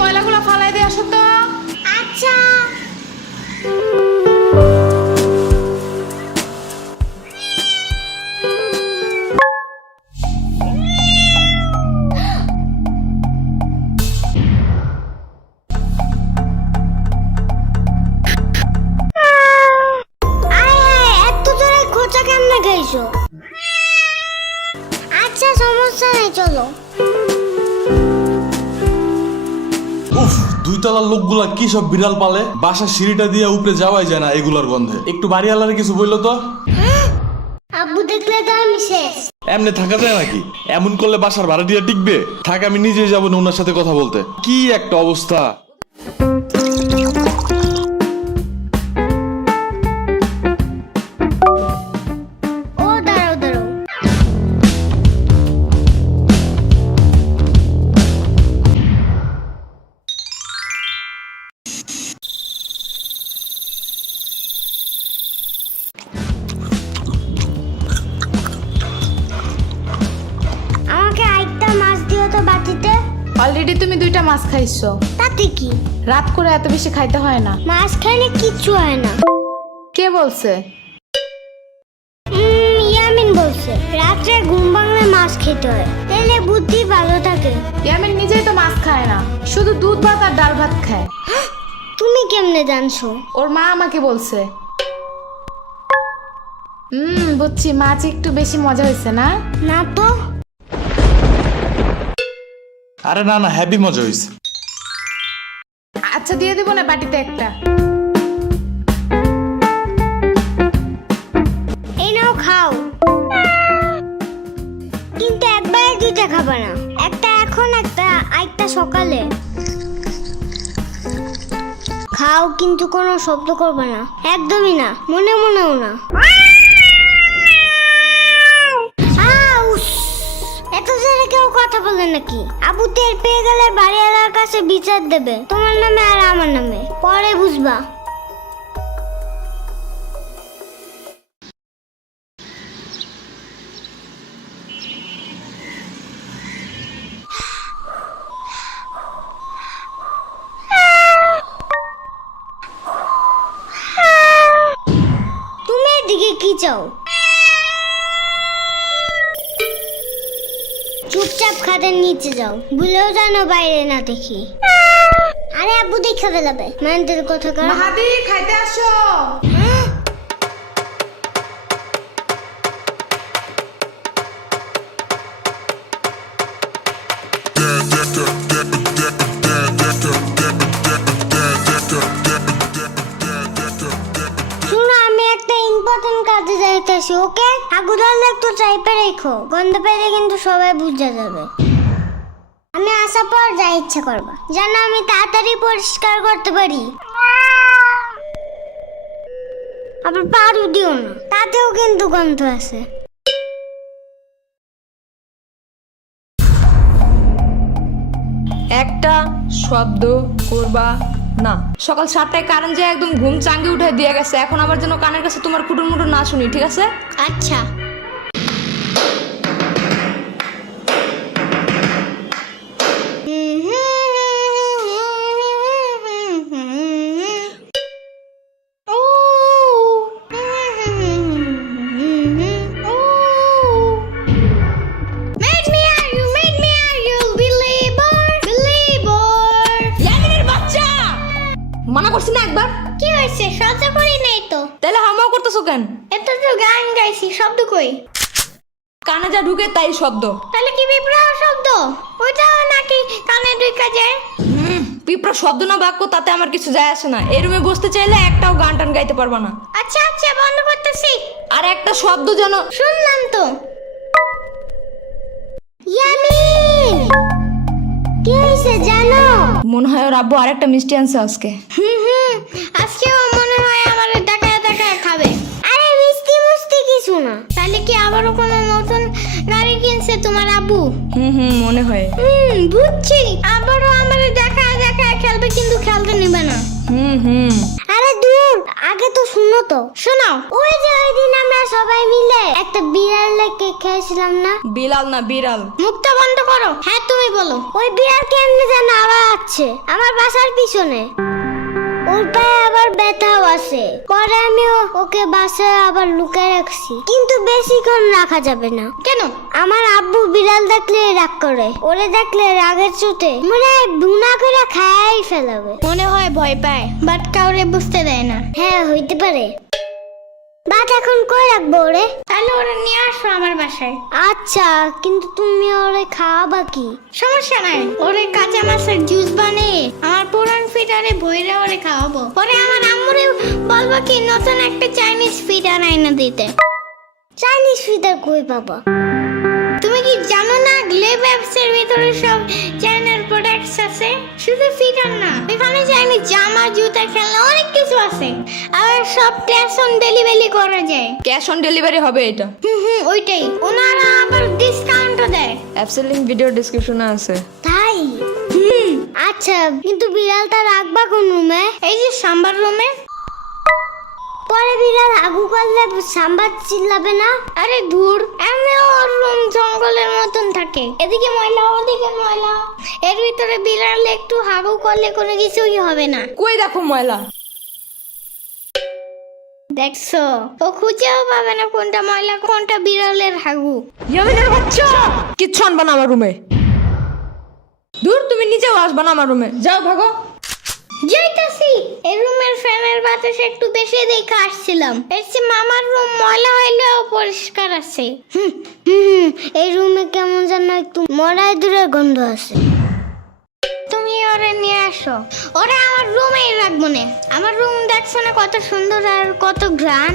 ময়লাগুলো ফালাই দিয়ে আসো তো। আচ্ছা। আচ্ছা সমস্যা নেই, চলো। উফ, দুই তলার লোকগুলা কি সব বিড়াল পালে, বাসার সিঁড়িটা দিয়ে উপরে যাওয়াই যায় না এগুলার গন্ধে। একটু বাড়িওয়ালার কিছু বললো তো। আব্বু দেখলে তো আমি শেষ। এমনি থাকা যায় নাকি? এমন করলে বাসার ভাড়া দিয়ে টিকবে? থাক, আমি নিজেই যাবো না ওনার সাথে কথা বলতে। কি একটা অবস্থা। ও দাঁড়াও দাঁড়াও। আমাকে আরেকটা মাছ দিও তো বাটিতে। অলরেডি তুমি 2টা মাছ খাইছো। তাতে কি? রাত করে এত বেশি খাইতে হয় না। মাছ খাইলে কিচ্ছু হয় না। কে বলছে? ইয়ামিন বলছে রাত্রে ঘুম ভাঙলে মাছ খেতে হয়, তাহলে বুদ্ধি ভালো থাকে। ইয়ামিন নিজেই তো মাছ খায় না, শুধু দুধ ভাত আর ডাল ভাত খায়। তুমি কেমনে জানছো? ওর মা আমাকে বলছে। বুঝছি, মাছ একটু বেশি মজা হয়েছে না? না তো। আরে না না, হ্যাপি মজা হয়েছে। আচ্ছা দিয়ে দিব না বাটিতে একটা। এই নাও খাও, কিন্তু একবারে 2টা খাবে না। একটা এখন, একটা সকালে। খাও, কিন্তু কোনো শব্দ করবে না, একদমই না, মনে মনেও না। এত জোরে কেউ কথা বলে নাকি? আবু টের পেয়ে গেলে বাড়িওয়ালার কাছে বিচার দেবে, তোমার নামে আর আমার নামে, পরে বুঝবা। তুমি এদিকে কি চাও? চুপচাপ খাটের নিচে যাও, ভুলেও জানো বাইরে না দেখি। আরে আব্বু দেখে ফেলাবে, মানতের কথা কর। মাহাদি খাইতে আসো। শুনো, আমি একটা ইম্পর্টেন্ট কাজে যাইতেছি, ওকে? আগুদাল একটু চাইপে রেখো, গন্ধ পেলে কিন্তু সবাই বুঝে যাবে। আমি আসার পর যা ইচ্ছা করবা, যেন আমি তাড়াতাড়ি পরিষ্কার করতে পারি। আবার পারু দিও না, তাতেও কিন্তু গন্ধ আছে। একটা শব্দ করবা না। সকাল 7টায় কারেন্ট যায়, একদম ঘুম চাঙ্গে উঠে দিয়ে গেছে। এখন আবার যেন কানের কাছে তোমার কুটুর মুটুর না শুনি, ঠিক আছে? আচ্ছা। মানা করছি না একবার? কি হয়েছে? শব্দ করি নাই তো। তাহলে হামাও করতেছো কেন? এত তো গান গাইছি, শব্দ কই? কানে যা ঢুকে তাই শব্দ। তাহলে কি বিপ্লব শব্দ? ওইটাও নাকি কানে ঢুকে যায়? পিঁপড়া শব্দ না বাক্য, তাতে আমার কিছু যায় আসে না। এই রুমে বসতে চাইলে একটাও গান টান গাইতে পারবা না। আচ্ছা আচ্ছা, বন্ধ করতেছি। আর একটা শব্দ যেন। শুনলাম তো। ইয়ামিন, কি হয়েছে জানো? মনে হয় ওর আব্বু আরেকটা মিষ্টি আনছে আজকে। আজকেও মনে হয় আমার দেখায় দেখায় খাবে। আরে মিষ্টি মুষ্টি কিছু না। তাহলে কি আবারও কোনো নতুন গাড়ি কিনছে তোমার আব্বু? মনে হয়। বুঝছি, আবারও আমার দেখায় দেখায় খেলবে, কিন্তু খেলতে নেবে না। হুম। আরে দূর, আগে তো শুনো তো। শোনাও। ওই যে ওই দিন আমরা সবাই মিলে একটা বিড়ালের কেক খেয়েছিলাম না? বিলাল না বিড়াল। মুখটা বন্ধ করো। হ্যাঁ তুমি বলো। ওই বিড়াল কেমনে যেন আবার আছে আমার বাসার পিছনে। ওর পায়ে আবার ব্যথাও আছে। পরে আমি ওকে বাসায় আবার লুকিয়ে রাখছি, কিন্তু বেশিক্ষণ রাখা যাবে না। কেন? আমার আব্বু বিড়াল দেখলে রাগ করে। ওরে দেখলে রাগের চোটে মনে হয় বুনা করে খায়াই ফেলাবে। মনে হয় ভয় পায়, বাট কাউরে বুঝতে দেয় না। হ্যাঁ হইতে পারে। বাট এখন কই রাখবো ওরে? তাহলে ওরা নিয়ে আসো আমার বাসায়। আচ্ছা, কিন্তু তুমি ওরে খাওয়াবা কি? সমস্যা নাই, ওরে কাঁচা মাছের জুস বানিয়ে আমার পুরান ফিডারে ভইরা ওরে খাওয়াবো। পরে আমার আম্মুরে বলবো কি নতুন একটা চাইনিজ ফিডার আইনা দিতে। চাইনিজ ফিডার কই পাবা? তুমি কি জানো না গ্লেব অ্যাপসের ভিতরে সব চাইনার প্রোডাক্টস আছে? শুধু ফিডার না, এখানে চাইনিজ জামা, জুতা, খেলনা অনেক কিছু আছে। আর সব ক্যাশ অন ডেলিভারি করা যায়। ক্যাশ অন ডেলিভারি হবে এটা। ওইটাই। ওনারা আবার ডিসকাউন্টও দেয়। অ্যাপসের লিংক ভিডিও ডেসক্রিপশনে আছে। তাই? আচ্ছা, কিন্তু বিড়ালটা রাখবা কোন রুমে? এই যে সাম্বার রুমে। পরে বিড়াল আগু করলে সাম্বার চিল্লাবে না? আরে ধুর, এমনি ওর রুম জঙ্গলের মতন থাকে, এদিকে ময়লা ওদিকে ময়লা। এর ভিতরে বিড়াল একটু হাগু করলে কোনো কিছুই হবে না। কই দেখো ময়লা। দেখছো, ও খুঁজেও পাবে না কোনটা ময়লা কোনটা বিড়ালের হাগু। ইয়ামিনের বাচ্চা কিচ্ছু আনবা না আমার রুমে। দূর, তুমি নিজেও আসবা না আমার রুমে। যাও ভাগো। যাইতাছি। এই রুমের ফ্যানের বাতাস একটু বেশি দেখে আসছিলাম। এর চেয়ে মামার রুম ময়লা হইলেও পরিষ্কার আছে। এই রুমে কেমন যেন একটু মরাই দূরের গন্ধ আছে। তুমি ওরে নিয়ে আসো। ওরে আমার রুমেই রাখবো না। আমার রুম দেখছো না কত সুন্দর আর কত গ্রান।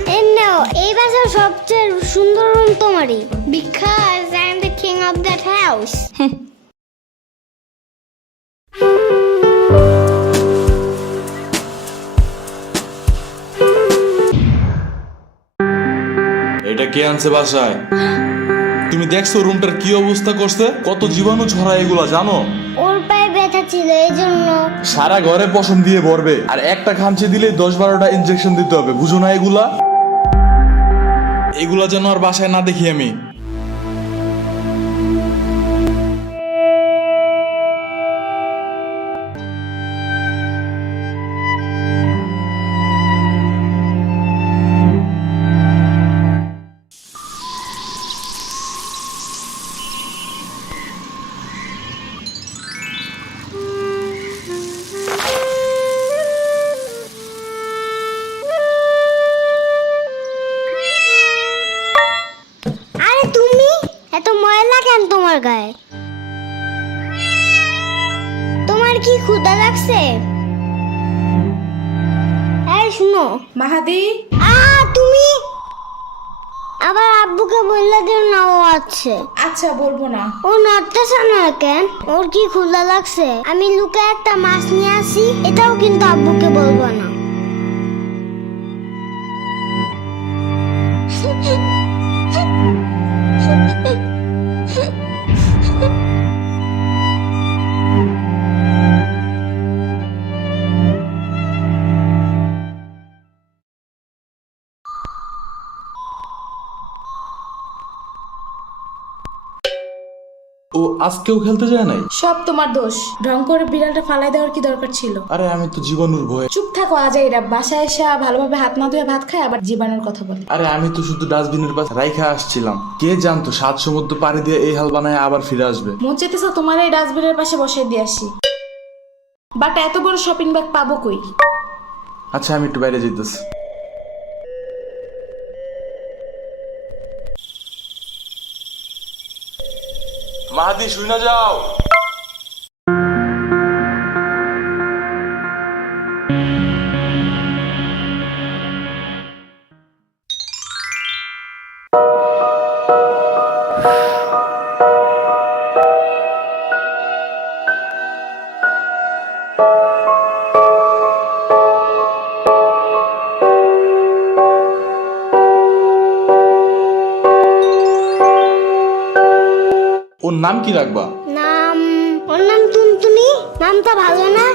এই বাসার সবচেয়ে সুন্দর রুম তোমারই। Because I am the king of that house. এটা কে আনছে বাসায়? তুমি দেখছো রুমটার কি অবস্থা করছে? কত জীবাণু ছড়ায় এগুলা জানো? ওর পায়ে ব্যথা ছিল এই জন্য। সারা ঘরে পশম দিয়ে ভরবে, আর একটা খামচি দিলে 10-12টা ইনজেকশন দিতে হবে। বুঝো না এগুলা? এগুলা যেন আর বাসায় না দেখি আমি। আরে তুমি এত ময়লা কেন তোমার গায়ে? তোমার কি ক্ষুধা লাগছে? এই শুনো মাহাদি। তুমি আবার আব্বুকে বললে দিও না ও আছে। আচ্ছা, বলবো না। ও নড়তেছে না কেন? ওর কি ক্ষুধা লাগছে? আমি লুকে একটা মাছ নিয়ে আসি, এটাও কিন্তু আব্বুকে বলবো না। ও আজকেও খেলতে যায় নাই? সব তোমার দোষ। ঢং করে বিড়ালটা ফালাই দেওয়ার কি দরকার ছিল? আরে আমি তো জীবাণুর ভয়ে। চুপ থাকো আজাইরা। বাসায় এসে ভালোভাবে হাত না ধুয়ে ভাত খায়, আবার জীবাণুর কথা বলে। আরে আমি তো শুধু ডাস্টবিনের পাশে রাইখা আসছিলাম। কে জানতো 7 সমুদ্র পাড়ি দিয়ে এই হাল বানায় আবার ফিরে আসবে। মন চাইতেছে তোমার এই ডাস্টবিনের পাশে বসে দিয়ে আসি, বাট এত বড় শপিং ব্যাগ পাবো কই? আচ্ছা আমি একটু বাইরে যেতেছি। মাহাদি শুই না যাও। ওর নাম কি রাখবা? ওর নাম টুনটুনি। নামটা ভালো না?